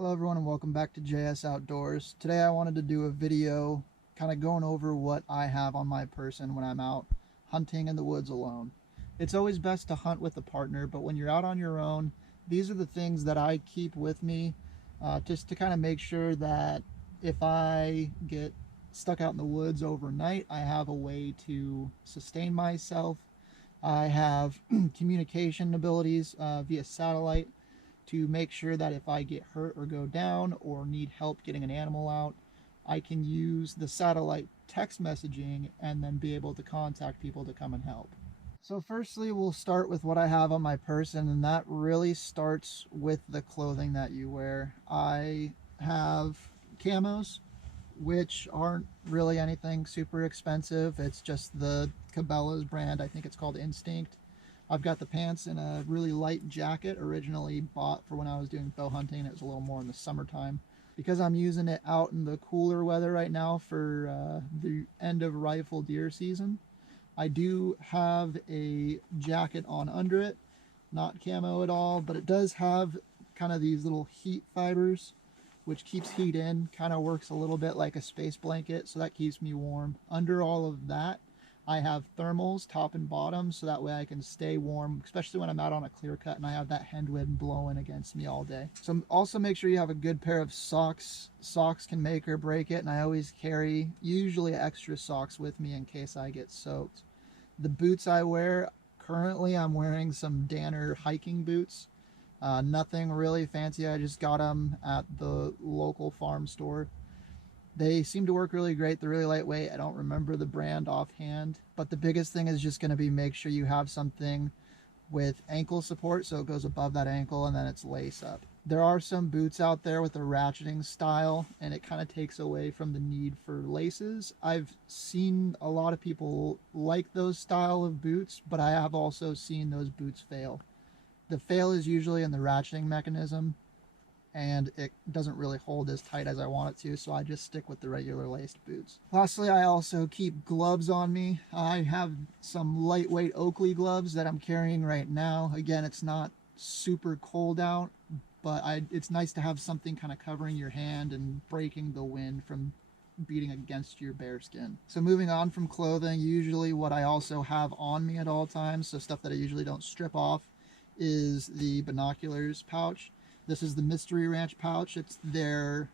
Hello everyone and welcome back to JS Outdoors. Today I wanted to do a video kind of going over what I have on my person when I'm out hunting in the woods alone. It's always best to hunt with a partner, but when you're out on your own, these are the things that I keep with me just to kind of make sure that if I get stuck out in the woods overnight, I have a way to sustain myself. I have communication abilities via satellite to make sure that if I get hurt or go down or need help getting an animal out, I can use the satellite text messaging and then be able to contact people to come and help. So firstly, we'll start with what I have on my person, and that really starts with the clothing that you wear. I have camos, which aren't really anything super expensive. It's just the Cabela's brand. I think it's called Instinct. I've got the pants in a really light jacket, originally bought for when I was doing bow hunting. It was a little more in the summertime. Because I'm using it out in the cooler weather right now for the end of rifle deer season, I do have a jacket on under it. Not camo at all, but it does have kind of these little heat fibers, which keeps heat in, kind of works a little bit like a space blanket, so that keeps me warm. Under all of that, I have thermals top and bottom, so that way I can stay warm, especially when I'm out on a clear cut and I have that headwind blowing against me all day. So also make sure you have a good pair of socks. Socks can make or break it, and I always carry usually extra socks with me in case I get soaked. The boots I wear, currently I'm wearing some Danner hiking boots. Nothing really fancy, I just got them at the local farm store. They seem to work really great. They're really lightweight. I don't remember the brand offhand, but the biggest thing is just going to be make sure you have something with ankle support so it goes above that ankle and then it's lace up. There are some boots out there with a ratcheting style and it kind of takes away from the need for laces. I've seen a lot of people like those style of boots, but I have also seen those boots fail. The fail is usually in the ratcheting mechanism, and it doesn't really hold as tight as I want it to, so I just stick with the regular laced boots. Lastly, I also keep gloves on me. I have some lightweight Oakley gloves that I'm carrying right now. Again, it's not super cold out, but it's nice to have something kind of covering your hand and breaking the wind from beating against your bare skin. So moving on from clothing, usually what I also have on me at all times, so stuff that I usually don't strip off, is the binoculars pouch. This is the Mystery Ranch pouch. It's their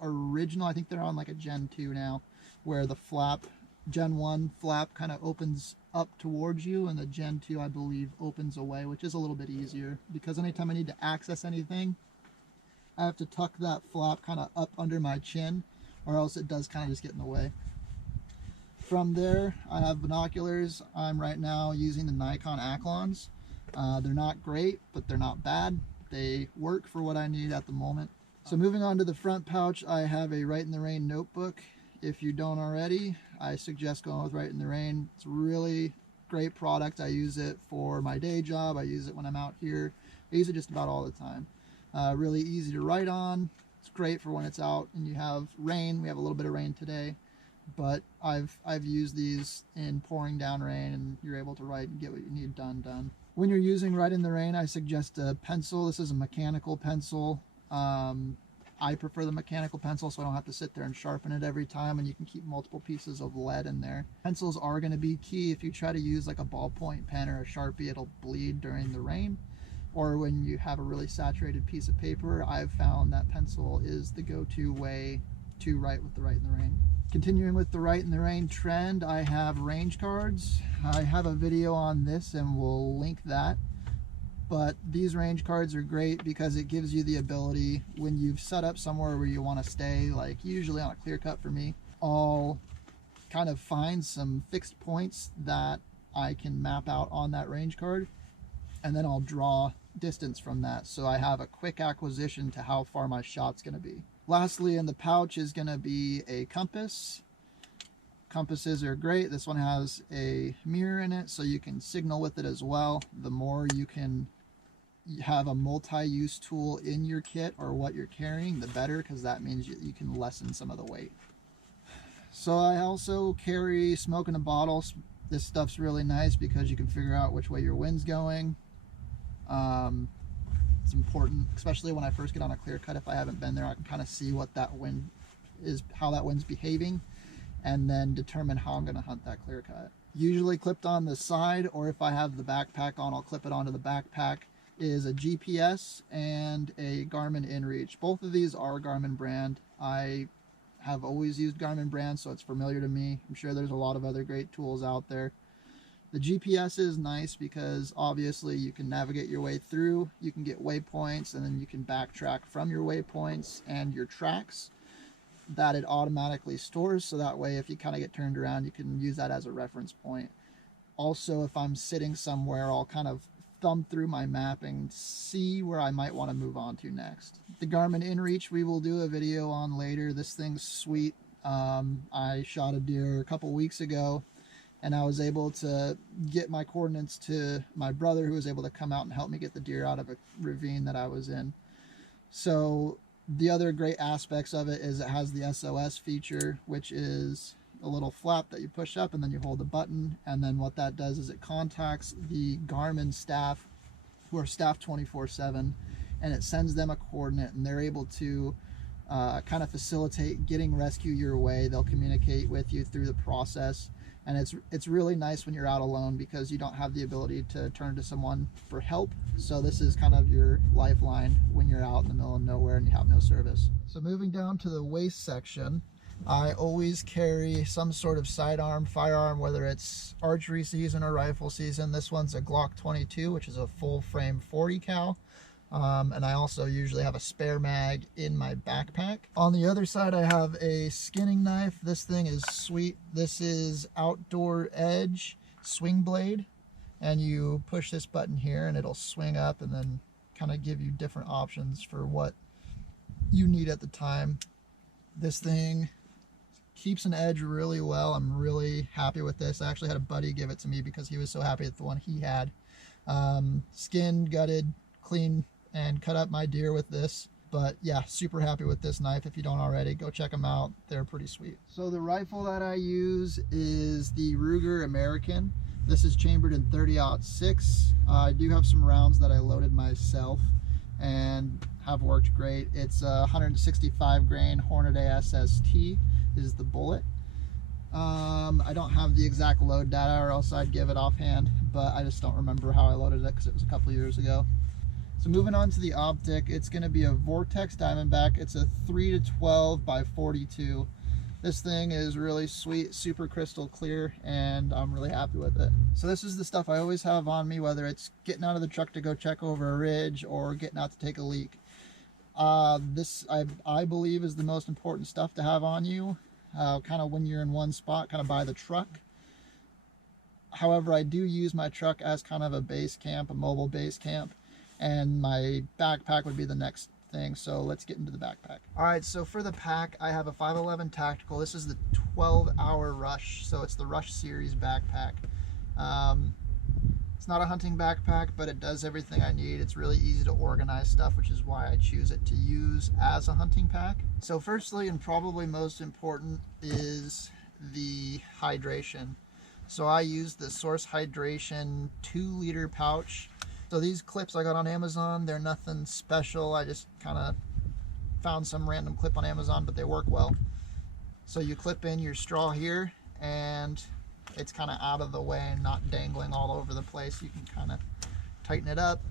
original, I think they're on like a Gen 2 now, where the flap, Gen 1 flap kind of opens up towards you, and the Gen 2, I believe, opens away, which is a little bit easier, because anytime I need to access anything, I have to tuck that flap kind of up under my chin, or else it does kind of just get in the way. From there, I have binoculars. I'm right now using the Nikon Aclons. They're not great, but they're not bad. They work for what I need at the moment. So moving on to the front pouch, I have a Right in the Rain notebook. If you don't already, I suggest going with Right in the Rain. It's a really great product. I use it for my day job. I use it when I'm out here. I use it just about all the time. Really easy to write on. It's great for when it's out and you have rain. We have a little bit of rain today, but I've used these in pouring down rain, and you're able to write and get what you need done. When you're using Right in the Rain, I suggest a pencil. This is a mechanical pencil. I prefer the mechanical pencil so I don't have to sit there and sharpen it every time, and you can keep multiple pieces of lead in there. Pencils are going to be key. If you try to use like a ballpoint pen or a Sharpie, it'll bleed during the rain. Or when you have a really saturated piece of paper, I've found that pencil is the go-to way to write with the Right in the Rain. Continuing with the Right in the Rain trend, I have range cards. I have a video on this and we'll link that. But these range cards are great because it gives you the ability, when you've set up somewhere where you want to stay, like usually on a clear cut for me, I'll kind of find some fixed points that I can map out on that range card, and then I'll draw distance from that, so I have a quick acquisition to how far my shot's going to be. Lastly, in the pouch is going to be a compass. Compasses are great. This one has a mirror in it, so you can signal with it as well. The more you can have a multi-use tool in your kit or what you're carrying, the better, because that means you can lessen some of the weight. So I also carry smoke in a bottle. This stuff's really nice because you can figure out which way your wind's going. It's important, especially when I first get on a clear cut. If I haven't been there, I can kind of see what that wind is, how that wind's behaving, and then determine how I'm going to hunt that clear cut. Usually clipped on the side, or if I have the backpack on, I'll clip it onto the backpack, is a GPS and a Garmin InReach. Both of these are Garmin brand. I have always used Garmin brand, so it's familiar to me. I'm sure there's a lot of other great tools out there. The GPS is nice because obviously you can navigate your way through, you can get waypoints, and then you can backtrack from your waypoints and your tracks that it automatically stores, so that way if you kind of get turned around, you can use that as a reference point. Also, if I'm sitting somewhere, I'll kind of thumb through my map and see where I might want to move on to next. The Garmin InReach we will do a video on later. This thing's sweet. I shot a deer a couple weeks ago, and I was able to get my coordinates to my brother, who was able to come out and help me get the deer out of a ravine that I was in. So the other great aspects of it is it has the SOS feature, which is a little flap that you push up and then you hold the button, and then what that does is it contacts the Garmin staff, who are staffed 24/7, and it sends them a coordinate, and they're able to kind of facilitate getting rescue your way. They'll communicate with you through the process, and it's really nice when you're out alone because you don't have the ability to turn to someone for help. So this is kind of your lifeline when you're out in the middle of nowhere and you have no service. So moving down to the waist section, I always carry some sort of sidearm, firearm, whether it's archery season or rifle season. This one's a Glock 22, which is a full frame 40 cal. And I also usually have a spare mag in my backpack. On the other side, I have a skinning knife. This thing is sweet. This is Outdoor Edge swing blade, and you push this button here and it'll swing up and then kind of give you different options for what you need at the time. This thing keeps an edge really well. I'm really happy with this. I actually had a buddy give it to me because he was so happy with the one he had. Skinned, gutted, clean, and cut up my deer with this. But yeah, super happy with this knife. If you don't already, go check them out. They're pretty sweet. So the rifle that I use is the Ruger American. This is chambered in 30-06. I do have some rounds that I loaded myself and have worked great. It's a 165 grain Hornady SST is the bullet. I don't have the exact load data, or else I'd give it offhand, but I just don't remember how I loaded it because it was a couple years ago. So moving on to the optic, it's going to be a Vortex Diamondback. It's a 3-12 by 42. This thing is really sweet, super crystal clear, and I'm really happy with it. So this is the stuff I always have on me, whether it's getting out of the truck to go check over a ridge or getting out to take a leak. This I believe is the most important stuff to have on you, kind of when you're in one spot, kind of by the truck. However, I do use my truck as kind of a base camp, a mobile base camp, and my backpack would be the next thing. So let's get into the backpack. All right, so for the pack, I have a 511 Tactical. This is the 12-hour Rush, so it's the Rush series backpack. It's not a hunting backpack, but it does everything I need. It's really easy to organize stuff, which is why I choose it to use as a hunting pack. So firstly, and probably most important, is the hydration. So I use the Source Hydration 2-liter pouch. So these clips I got on Amazon, they're nothing special. I just kind of found some random clip on Amazon, but they work well. So you clip in your straw here, and it's kind of out of the way and not dangling all over the place. You can kind of tighten it up,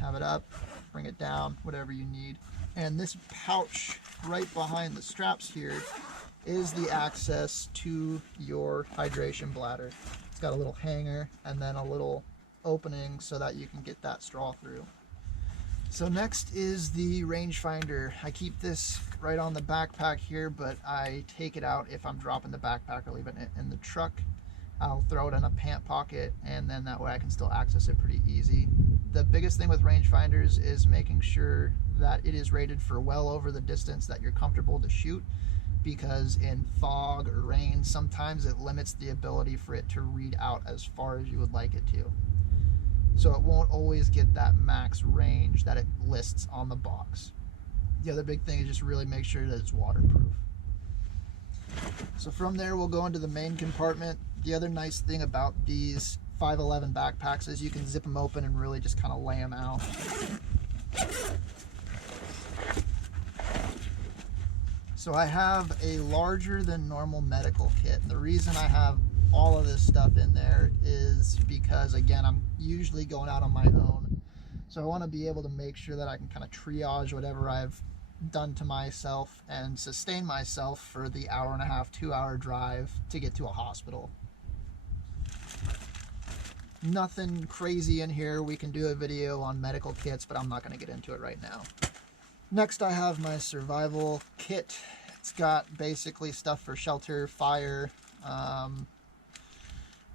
have it up, bring it down, whatever you need. And this pouch right behind the straps here is the access to your hydration bladder. It's got a little hanger and then a little opening so that you can get that straw through. So next is the rangefinder. I keep this right on the backpack here, but I take it out if I'm dropping the backpack or leaving it in the truck. I'll throw it in a pant pocket, and then that way I can still access it pretty easy. The biggest thing with rangefinders is making sure that it is rated for well over the distance that you're comfortable to shoot, because in fog or rain, sometimes it limits the ability for it to read out as far as you would like it to. So it won't always get that max range that it lists on the box. The other big thing is just really make sure that it's waterproof. So from there, we'll go into the main compartment. The other nice thing about these 511 backpacks is you can zip them open and really just kind of lay them out. So I have a larger than normal medical kit. And the reason I have all of this stuff in there is because, again, I'm usually going out on my own. So I want to be able to make sure that I can kind of triage whatever I've done to myself and sustain myself for the 1.5 to 2 hour drive to get to a hospital. Nothing crazy in here. We can do a video on medical kits, but I'm not going to get into it right now. Next, I have my survival kit. It's got basically stuff for shelter, fire,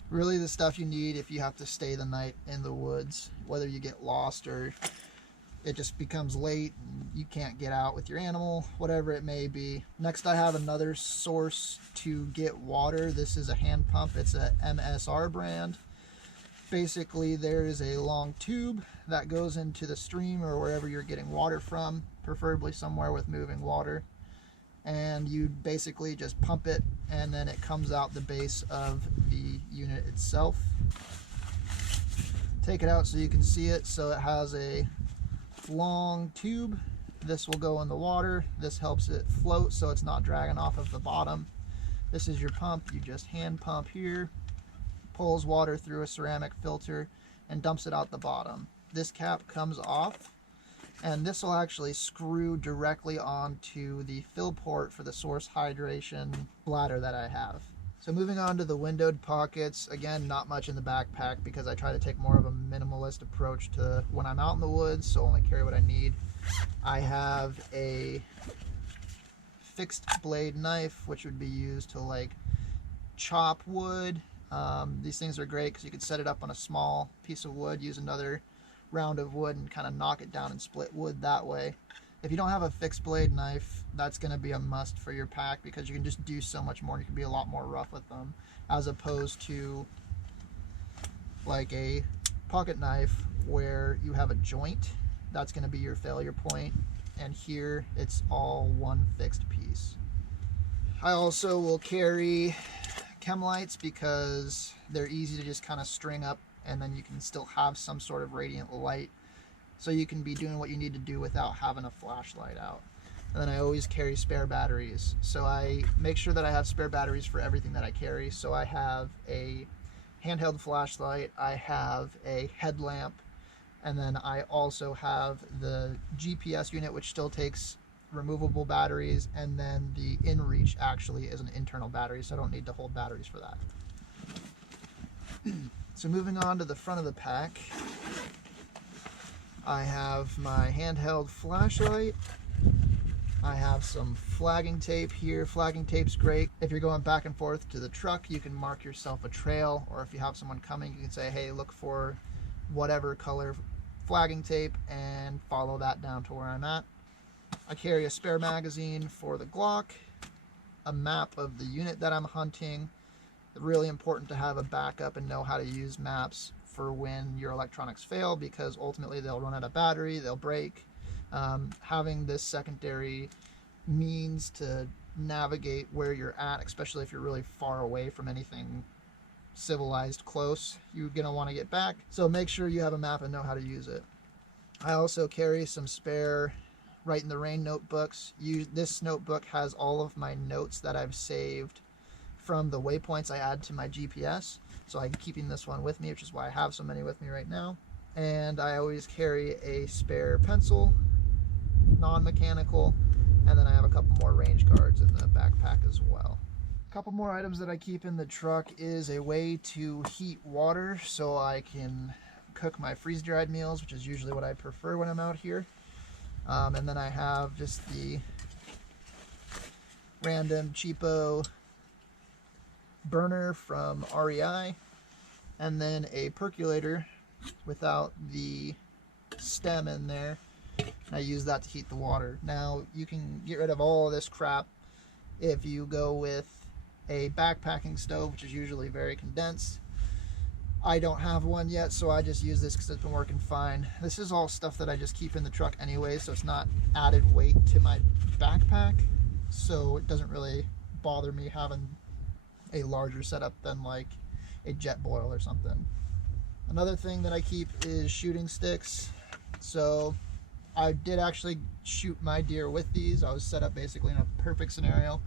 really the stuff you need if you have to stay the night in the woods, whether you get lost or it just becomes late and you can't get out with your animal, whatever it may be. Next, I have another source to get water. This is a hand pump. It's a MSR brand. Basically, there is a long tube that goes into the stream or wherever you're getting water from, preferably somewhere with moving water. And you basically just pump it and then it comes out the base of the unit itself. Take it out so you can see it. So it has a long tube. This will go in the water. This helps it float so it's not dragging off of the bottom. This is your pump. You just hand pump here, pulls water through a ceramic filter and dumps it out the bottom. This cap comes off and this will actually screw directly onto the fill port for the source hydration bladder that I have. So moving on to the windowed pockets, again, not much in the backpack because I try to take more of a minimalist approach to when I'm out in the woods, so only carry what I need. I have a fixed blade knife, which would be used to like chop wood. These things are great because you can set it up on a small piece of wood, use another round of wood and kind of knock it down and split wood that way. If you don't have a fixed blade knife, that's going to be a must for your pack because you can just do so much more and you can be a lot more rough with them as opposed to like a pocket knife where you have a joint. That's going to be your failure point, and here it's all one fixed piece. I also will carry chem lights because they're easy to just kind of string up and then you can still have some sort of radiant light so you can be doing what you need to do without having a flashlight out. And then I always carry spare batteries, so I make sure that I have spare batteries for everything that I carry. So I have a handheld flashlight, I have a headlamp, and then I also have the GPS unit, which still takes removable batteries, and then the InReach actually is an internal battery, so I don't need to hold batteries for that. So moving on to the front of the pack, I have my handheld flashlight. I have some flagging tape here. Flagging tape's great. If you're going back and forth to the truck, you can mark yourself a trail, or if you have someone coming, you can say, hey, look for whatever color flagging tape and follow that down to where I'm at. I carry a spare magazine for the Glock, a map of the unit that I'm hunting. Really important to have a backup and know how to use maps for when your electronics fail because ultimately they'll run out of battery, they'll break. Having this secondary means to navigate where you're at, especially if you're really far away from anything civilized close, you're going to want to get back. So make sure you have a map and know how to use it. I also carry some spare Write in the Rain notebooks. This notebook has all of my notes that I've saved from the waypoints I add to my GPS. So I'm keeping this one with me, which is why I have so many with me right now. And I always carry a spare pencil, non-mechanical, and then I have a couple more range cards in the backpack as well. A couple more items that I keep in the truck is a way to heat water so I can cook my freeze-dried meals, which is usually what I prefer when I'm out here. And then I have just the random cheapo burner from REI, and then a percolator without the stem in there. I use that to heat the water. Now you can get rid of all of this crap if you go with a backpacking stove, which is usually very condensed. I don't have one yet, so I just use this because it's been working fine. This is all stuff that I just keep in the truck anyway, so it's not added weight to my backpack, so it doesn't really bother me having a larger setup than like a jet boil or something. Another thing that I keep is shooting sticks. So I did actually shoot my deer with these. I was set up basically in a perfect scenario.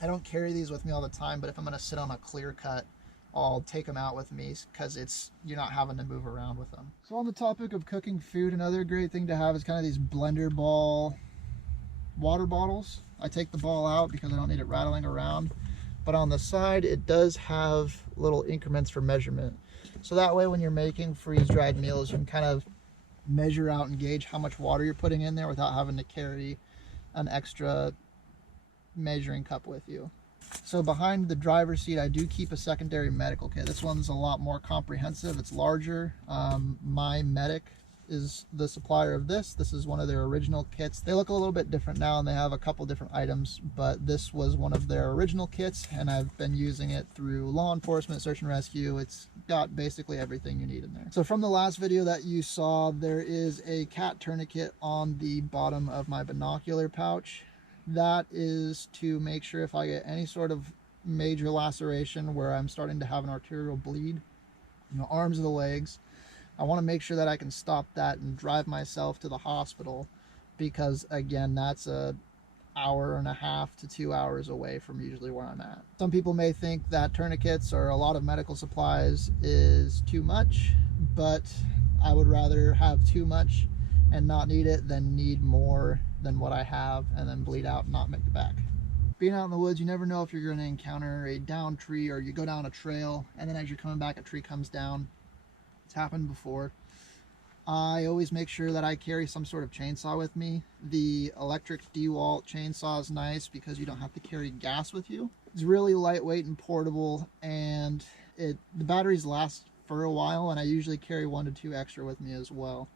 I don't carry these with me all the time, but if I'm going to sit on a clear cut, I'll take them out with me because you're not having to move around with them. So on the topic of cooking food, another great thing to have is kind of these blender ball water bottles. I take the ball out because I don't need it rattling around, but on the side it does have little increments for measurement. So that way when you're making freeze-dried meals, you can kind of measure out and gauge how much water you're putting in there without having to carry an extra measuring cup with you. So behind the driver's seat, I do keep a secondary medical kit. This one's a lot more comprehensive. It's larger. My Medic is the supplier of this. This is one of their original kits. They look a little bit different now and they have a couple different items, but this was one of their original kits and I've been using it through law enforcement, search and rescue. It's got basically everything you need in there. So from the last video that you saw, there is a cat tourniquet on the bottom of my binocular pouch. That is to make sure if I get any sort of major laceration where I'm starting to have an arterial bleed in the arms or the legs, I want to make sure that I can stop that and drive myself to the hospital, because again, that's an hour and a half to 2 hours away from usually where I'm at. Some people may think that tourniquets or a lot of medical supplies is too much, but I would rather have too much and not need it than need more than what I have and then bleed out and not make it back. Being out in the woods, you never know if you're going to encounter a downed tree, or you go down a trail and then as you're coming back a tree comes down. It's happened before. I always make sure that I carry some sort of chainsaw with me. The electric DeWalt chainsaw is nice because you don't have to carry gas with you. It's really lightweight and portable, and the batteries last for a while, and I usually carry 1 to 2 extra with me as well.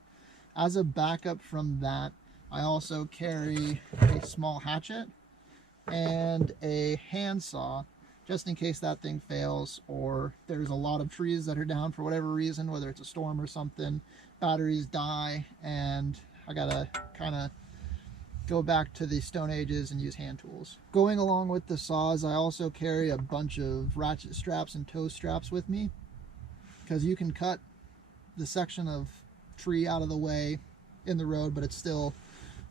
As a backup from that, I also carry a small hatchet and a handsaw, just in case that thing fails or there's a lot of trees that are down for whatever reason, whether it's a storm or something, batteries die, and I gotta kind of go back to the Stone Ages and use hand tools. Going along with the saws, I also carry a bunch of ratchet straps and toe straps with me, because you can cut the section of tree out of the way in the road, but it's still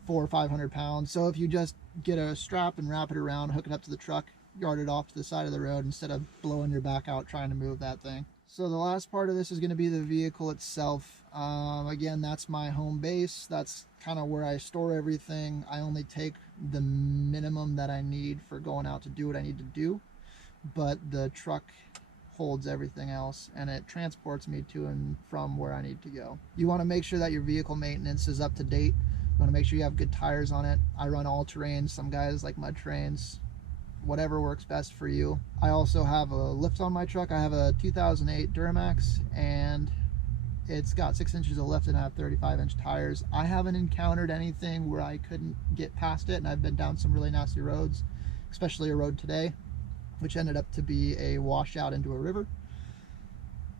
400 or 500 pounds. So if you just get a strap and wrap it around, hook it up to the truck, yard it off to the side of the road instead of blowing your back out trying to move that thing. So the last part of this is going to be the vehicle itself. Again, that's my home base. That's kind of where I store everything. I only take the minimum that I need for going out to do what I need to do, but the truck holds everything else and it transports me to and from where I need to go. You want to make sure that your vehicle maintenance is up to date. You want to make sure you have good tires on it. I run all terrain. Some guys like mud terrains. Whatever works best for you. I also have a lift on my truck. I have a 2008 Duramax and it's got 6 inches of lift and I have 35-inch tires. I haven't encountered anything where I couldn't get past it, and I've been down some really nasty roads, especially a road today, which ended up to be a washout into a river.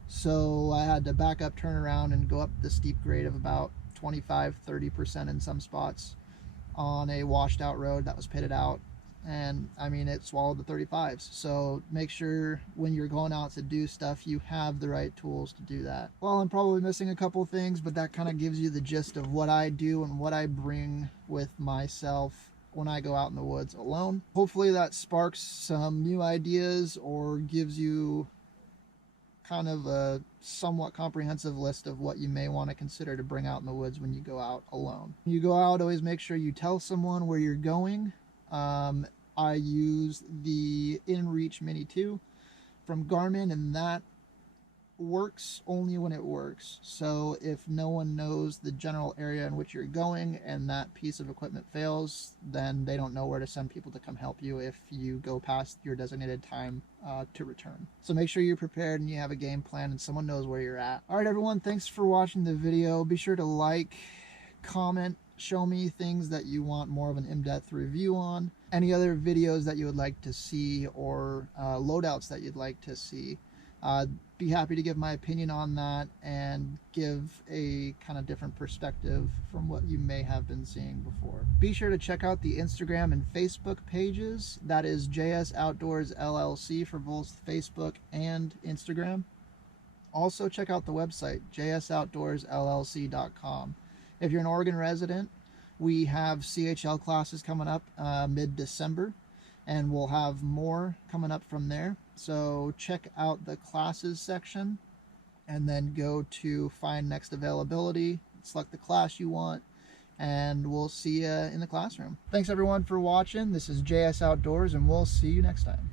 So I had to back up, turn around, and go up the steep grade of about 25-30% in some spots on a washed out road that was pitted out. And I mean, it swallowed the 35s. So make sure when you're going out to do stuff, you have the right tools to do that. Well, I'm probably missing a couple things, but that kind of gives you the gist of what I do and what I bring with myself when I go out in the woods alone. Hopefully that sparks some new ideas or gives you kind of a somewhat comprehensive list of what you may want to consider to bring out in the woods when you go out alone. When you go out, always make sure you tell someone where you're going. I use the InReach Mini 2 from Garmin, and that works only when it works. So if no one knows the general area in which you're going and that piece of equipment fails, then they don't know where to send people to come help you if you go past your designated time to return. So make sure you're prepared and you have a game plan and someone knows where you're at. All right, everyone, thanks for watching the video. Be sure to like, comment, show me things that you want more of an in-depth review on, any other videos that you would like to see, or loadouts that you'd like to see. Be happy to give my opinion on that and give a kind of different perspective from what you may have been seeing before. Be sure to check out the Instagram and Facebook pages. That is JS Outdoors LLC for both Facebook and Instagram. Also check out the website, jsoutdoorsllc.com. If you're an Oregon resident, we have CHL classes coming up mid-December, and we'll have more coming up from there. So check out the classes section and then go to find next availability, select the class you want, and we'll see you in the classroom. Thanks everyone for watching. This is JS Outdoors, and we'll see you next time.